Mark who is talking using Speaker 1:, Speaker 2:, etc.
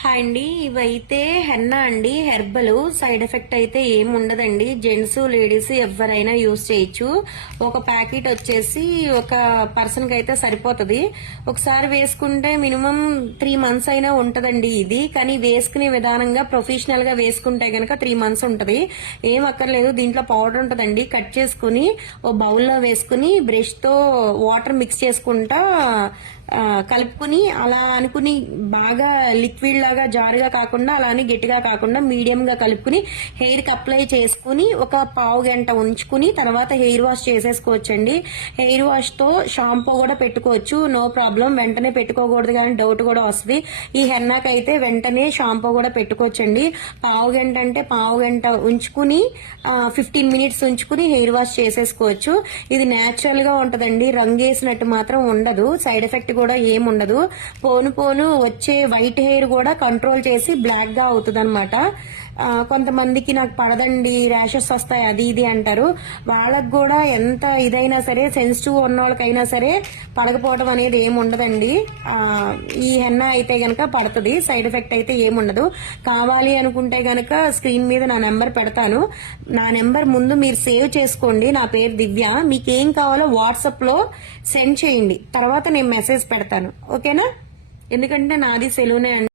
Speaker 1: Hi అండి. ఇవైతే henna అండి హెర్బల్. సైడ్ ఎఫెక్ట్ అయితే ఏమి ఉండదండి జెంట్స్ లేడీస్ ఎవరైనా యూజ్ చేయొచ్చు. ఒక ప్యాకెట్ వచ్చేసి ఒక పర్సన్కి అయితే సరిపోతుంది. ఒకసారి వేసుకుంటే మినిమం త్రీ మంత్స్ అయినా ఉంటదండి ఇది. కానీ వేసుకునే విధానంగా ప్రొఫెషనల్గా వేసుకుంటే కనుక త్రీ మంత్స్ ఉంటుంది. ఏం అక్కర్లేదు. దీంట్లో పౌడర్ ఉంటుందండి. కట్ చేసుకుని ఓ బౌల్లో వేసుకుని బ్రష్తో వాటర్ మిక్స్ చేసుకుంటా కలుపుకుని అలా అనుకుని బాగా లిక్విడ్ లాగా జారుగా కాకుండా అలానే గట్టిగా కాకుండా మీడియంగా కలుపుకుని హెయిర్కి అప్లై చేసుకుని ఒక పావు గంట ఉంచుకుని తర్వాత హెయిర్ వాష్ చేసేసుకోవచ్చండి. హెయిర్ వాష్తో షాంపూ కూడా పెట్టుకోవచ్చు. No problem. వెంటనే పెట్టుకోకూడదు కానీ డౌట్ కూడా వస్తుంది. ఈ హెన్నాకి అయితే వెంటనే షాంపూ కూడా పెట్టుకోవచ్చండి. పావు గంట అంటే పావు గంట ఉంచుకుని ఫిఫ్టీన్ మినిట్స్ ఉంచుకుని హెయిర్ వాష్ చేసేసుకోవచ్చు. ఇది నేచురల్గా ఉంటదండి. రంగేసినట్టు మాత్రం ఉండదు. సైడ్ ఎఫెక్ట్ కూడా ఏముండదు పోను పోను వచ్చే వైట్ హెయిర్ కూడా కంట్రోల్ చేసి బ్లాక్గా అవుతుంది కొంతమందికి నాకు పడదండి ర్యాషెస్ వస్తాయి అది ఇది అంటారు. వాళ్ళకి కూడా ఎంత ఇదైనా సరే సెన్సిటివ్ ఉన్న వాళ్ళకైనా సరే పడకపోవడం అనేది ఏమి ఉండదండి. ఈ హెన్న అయితే గనక పడుతుంది సైడ్ ఎఫెక్ట్ అయితే ఏముండదు కావాలి అనుకుంటే గనక స్క్రీన్ మీద నా నెంబర్ పెడతాను. నా నెంబర్ ముందు మీరు సేవ్ చేసుకోండి. నా పేరు దివ్య. మీకు ఏం కావాలో వాట్సాప్లో సెండ్ చేయండి. తర్వాత నేను మెసేజ్ పెడతాను. ఓకేనా? ఎందుకంటే నాది సెలూనే అండి.